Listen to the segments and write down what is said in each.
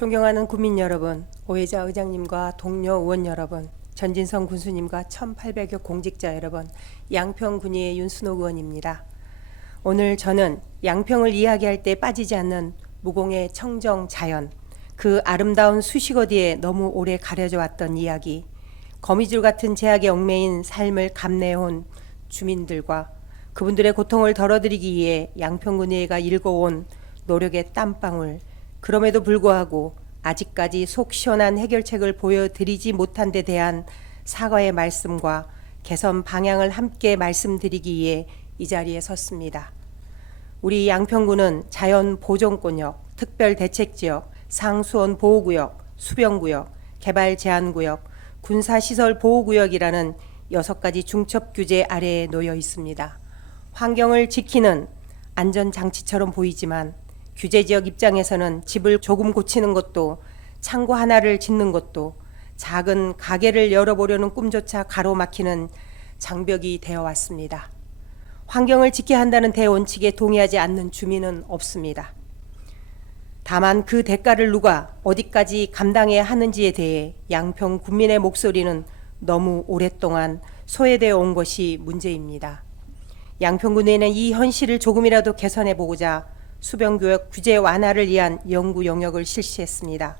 존경하는 국민 여러분, 오혜자 의장님과 동료 의원 여러분, 전진성 군수님과 1800여 공직자 여러분, 양평군의회 윤순옥 의원입니다. 오늘 저는 양평을 이야기할 때 빠지지 않는 무공의 청정 자연, 그 아름다운 수식어 뒤에 너무 오래 가려져 왔던 이야기, 거미줄 같은 제약에 얽매인 삶을 감내해온 주민들과 그분들의 고통을 덜어드리기 위해 양평군의회가 일궈온 노력의 땀방울, 그럼에도 불구하고 아직까지 속 시원한 해결책을 보여드리지 못한 데 대한 사과의 말씀과 개선 방향을 함께 말씀드리기 위해 이 자리에 섰습니다. 우리 양평군은 자연보존권역, 특별대책지역, 상수원 보호구역, 수변구역, 개발제한구역, 군사시설 보호구역이라는 6가지 중첩규제 아래에 놓여 있습니다. 환경을 지키는 안전장치처럼 보이지만 규제지역 입장에서는 집을 조금 고치는 것도 창고 하나를 짓는 것도 작은 가게를 열어보려는 꿈조차 가로막히는 장벽이 되어 왔습니다. 환경을 지켜야 한다는 대원칙에 동의하지 않는 주민은 없습니다. 다만 그 대가를 누가 어디까지 감당해야 하는지에 대해 양평 군민의 목소리는 너무 오랫동안 소외되어 온 것이 문제입니다. 양평군에는 이 현실을 조금이라도 개선해 보고자 수변구역 규제 완화를 위한 연구 영역을 실시했습니다.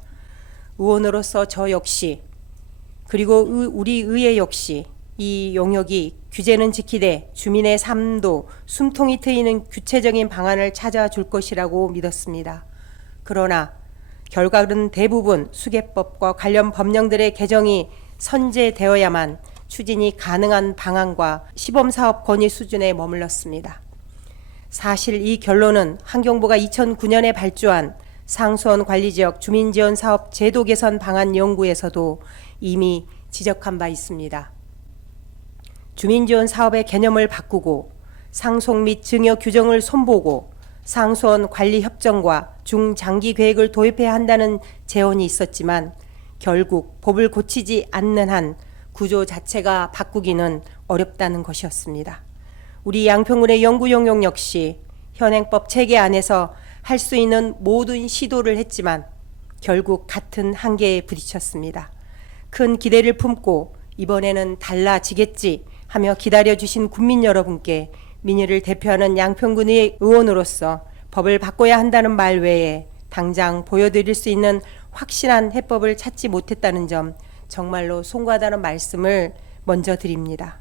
의원으로서 저 역시 그리고 우리 의회 역시 이 영역이 규제는 지키되 주민의 삶도 숨통이 트이는 구체적인 방안을 찾아줄 것이라고 믿었습니다. 그러나 결과는 대부분 수개법과 관련 법령들의 개정이 선제되어야만 추진이 가능한 방안과 시범사업 건의 수준에 머물렀습니다. 사실 이 결론은 환경부가 2009년에 발주한 상수원 관리지역 주민지원사업 제도 개선 방안 연구에서도 이미 지적한 바 있습니다. 주민지원 사업의 개념을 바꾸고 상속 및 증여 규정을 손보고 상수원 관리 협정과 중장기 계획을 도입해야 한다는 제언이 있었지만 결국 법을 고치지 않는 한 구조 자체가 바꾸기는 어렵다는 것이었습니다. 우리 양평군의 연구 영역 역시 현행법 체계 안에서 할 수 있는 모든 시도를 했지만 결국 같은 한계에 부딪혔습니다. 큰 기대를 품고 이번에는 달라지겠지 하며 기다려주신 국민 여러분께 민의를 대표하는 양평군의 의원으로서 법을 바꿔야 한다는 말 외에 당장 보여드릴 수 있는 확실한 해법을 찾지 못했다는 점 정말로 송구하다는 말씀을 먼저 드립니다.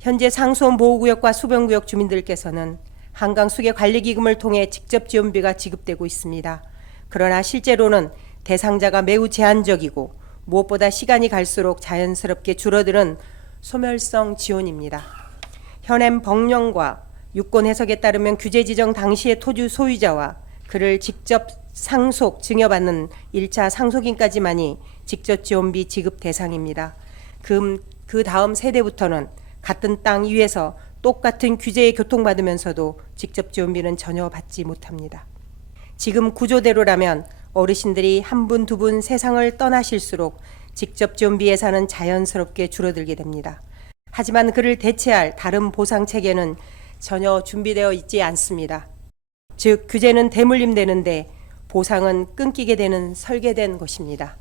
현재 상수원 보호구역과 수변구역 주민들께서는 한강 수계 관리기금을 통해 직접 지원비가 지급되고 있습니다. 그러나 실제로는 대상자가 매우 제한적이고 무엇보다 시간이 갈수록 자연스럽게 줄어드는 소멸성 지원입니다. 현행 법령과 유권 해석에 따르면 규제 지정 당시의 토지 소유자와 그를 직접 상속 증여받는 1차 상속인까지만이 직접 지원비 지급 대상입니다. 그 다음 세대부터는 같은 땅 위에서 똑같은 규제에 교통받으면서도 직접 지원비는 전혀 받지 못합니다. 지금 구조대로라면 어르신들이 한 분, 두 분 세상을 떠나실수록 직접 지원비 예산은 자연스럽게 줄어들게 됩니다. 하지만 그를 대체할 다른 보상 체계는 전혀 준비되어 있지 않습니다. 즉 규제는 대물림되는데 보상은 끊기게 되는 설계된 것입니다.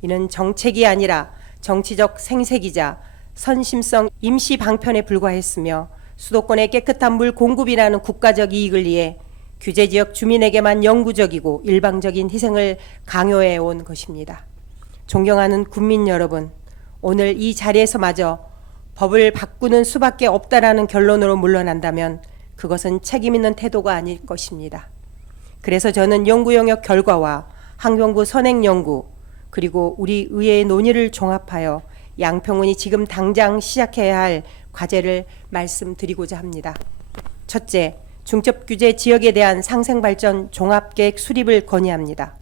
이는 정책이 아니라 정치적 생색이자 선심성 임시 방편에 불과했으며 수도권의 깨끗한 물 공급이라는 국가적 이익을 위해 규제지역 주민에게만 영구적이고 일방적인 희생을 강요해 온 것입니다. 존경하는 국민 여러분, 오늘 이 자리에서마저 법을 바꾸는 수밖에 없다라는 결론으로 물러난다면 그것은 책임 있는 태도가 아닐 것입니다. 그래서 저는 연구 영역 결과와 환경부 선행 연구 그리고 우리 의회의 논의를 종합하여 양평군이 지금 당장 시작해야 할 과제를 말씀드리고자 합니다. 첫째, 중첩규제 지역에 대한 상생발전 종합계획 수립을 건의합니다.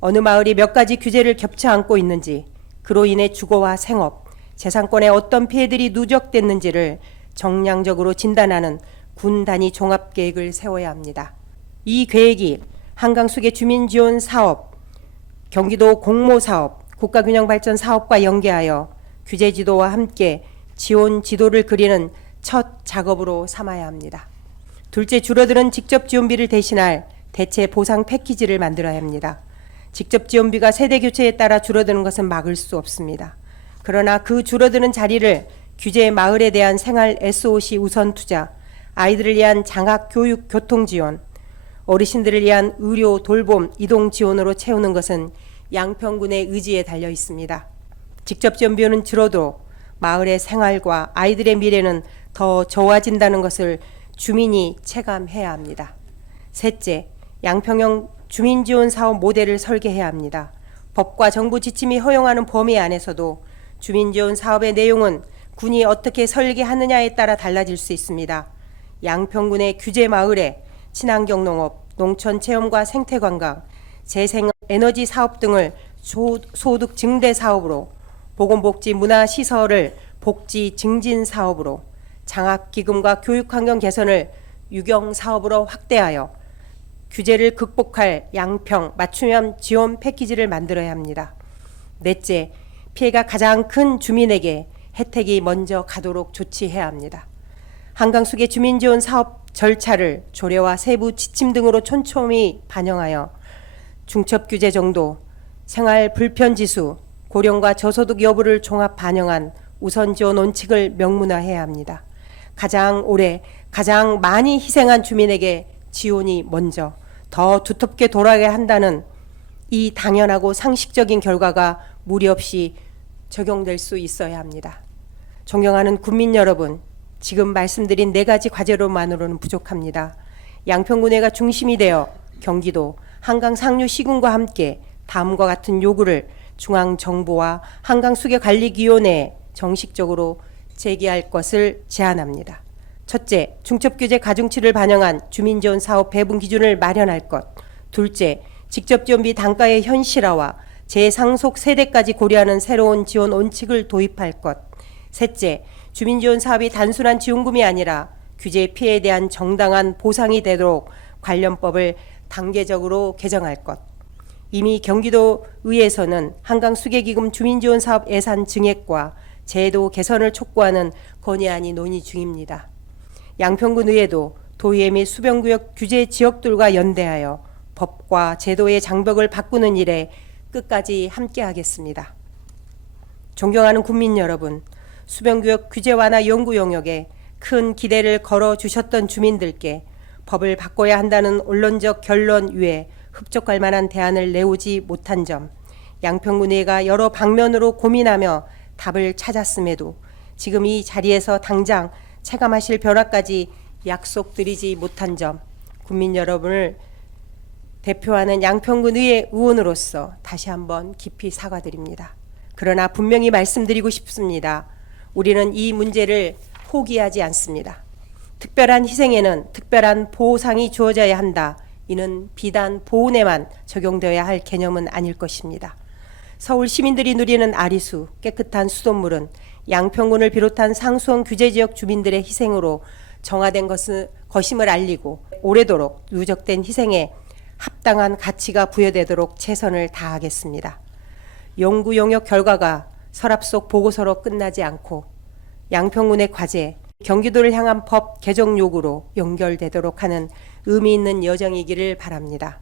어느 마을이 몇 가지 규제를 겹쳐 안고 있는지, 그로 인해 주거와 생업, 재산권에 어떤 피해들이 누적됐는지를 정량적으로 진단하는 군 단위 종합계획을 세워야 합니다. 이 계획이 한강수계 주민지원 사업, 경기도 공모사업, 국가균형발전 사업과 연계하여 규제지도와 함께 지원 지도를 그리는 첫 작업으로 삼아야 합니다. 둘째, 줄어드는 직접 지원비를 대신할 대체 보상 패키지를 만들어야 합니다. 직접 지원비가 세대 교체에 따라 줄어드는 것은 막을 수 없습니다. 그러나 그 줄어드는 자리를 규제 마을에 대한 생활 SOC 우선 투자, 아이들을 위한 장학 교육 교통 지원, 어르신들을 위한 의료 돌봄 이동 지원으로 채우는 것은 양평군의 의지에 달려 있습니다. 직접 지원비는 줄어도 마을의 생활과 아이들의 미래는 더 좋아진다는 것을 주민이 체감해야 합니다. 셋째, 양평형 주민지원 사업 모델을 설계해야 합니다. 법과 정부 지침이 허용하는 범위 안에서도 주민지원 사업의 내용은 군이 어떻게 설계하느냐에 따라 달라질 수 있습니다. 양평군의 규제 마을에 친환경 농업, 농촌 체험과 생태관광, 재생에너지 사업 등을 소득 증대 사업으로, 보건복지 문화시설을 복지 증진 사업으로, 장학기금과 교육환경 개선을 유경사업으로 확대하여 규제를 극복할 양평 맞춤형 지원 패키지를 만들어야 합니다. 넷째, 피해가 가장 큰 주민에게 혜택이 먼저 가도록 조치해야 합니다. 한강수계 주민지원 사업 절차를 조례와 세부 지침 등으로 촘촘히 반영하여 중첩규제 정도, 생활 불편지수, 고령과 저소득 여부를 종합 반영한 우선 지원 원칙을 명문화해야 합니다. 가장 오래, 가장 많이 희생한 주민에게 지원이 먼저 더 두텁게 돌아가야 한다는 이 당연하고 상식적인 결과가 무리 없이 적용될 수 있어야 합니다. 존경하는 국민 여러분, 지금 말씀드린 4가지 과제로만으로는 부족합니다. 양평군회가 중심이 되어 경기도 한강 상류 시군과 함께 다음과 같은 요구를 중앙정부와 한강수계관리위원회에 정식적으로 제기할 것을 제안합니다. 첫째, 중첩규제 가중치를 반영한 주민지원 사업 배분 기준을 마련할 것. 둘째, 직접지원비 단가의 현실화와 재상속 세대까지 고려하는 새로운 지원 원칙을 도입할 것. 셋째, 주민지원 사업이 단순한 지원금이 아니라 규제 피해에 대한 정당한 보상이 되도록 관련법을 단계적으로 개정할 것. 이미 경기도의회에서는 한강수계기금 주민지원 사업 예산 증액과 제도 개선을 촉구하는 건의안이 논의 중입니다. 양평군 의회도 도의회 및 수변구역 규제 지역들과 연대하여 법과 제도의 장벽을 바꾸는 일에 끝까지 함께하겠습니다. 존경하는 국민 여러분, 수변구역 규제 완화 연구 영역에 큰 기대를 걸어주셨던 주민들께 법을 바꿔야 한다는 원론적 결론 위에 흡족할 만한 대안을 내오지 못한 점, 양평군의회가 여러 방면으로 고민하며 답을 찾았음에도 지금 이 자리에서 당장 체감하실 변화까지 약속드리지 못한 점, 국민 여러분을 대표하는 양평군 의회 의원으로서 다시 한번 깊이 사과드립니다. 그러나 분명히 말씀드리고 싶습니다. 우리는 이 문제를 포기하지 않습니다. 특별한 희생에는 특별한 보상이 주어져야 한다. 이는 비단 보훈에만 적용되어야 할 개념은 아닐 것입니다. 서울 시민들이 누리는 아리수, 깨끗한 수돗물은 양평군을 비롯한 상수원 규제지역 주민들의 희생으로 정화된 것임을 알리고 오래도록 누적된 희생에 합당한 가치가 부여되도록 최선을 다하겠습니다. 연구 영역 결과가 서랍 속 보고서로 끝나지 않고 양평군의 과제, 경기도를 향한 법 개정 요구로 연결되도록 하는 의미 있는 여정이기를 바랍니다.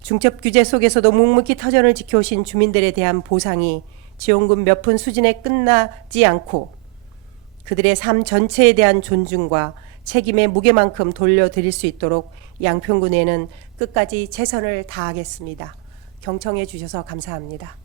중첩 규제 속에서도 묵묵히 터전을 지켜오신 주민들에 대한 보상이 지원금 몇 푼 수준에 끝나지 않고 그들의 삶 전체에 대한 존중과 책임의 무게만큼 돌려드릴 수 있도록 양평군에는 끝까지 최선을 다하겠습니다. 경청해 주셔서 감사합니다.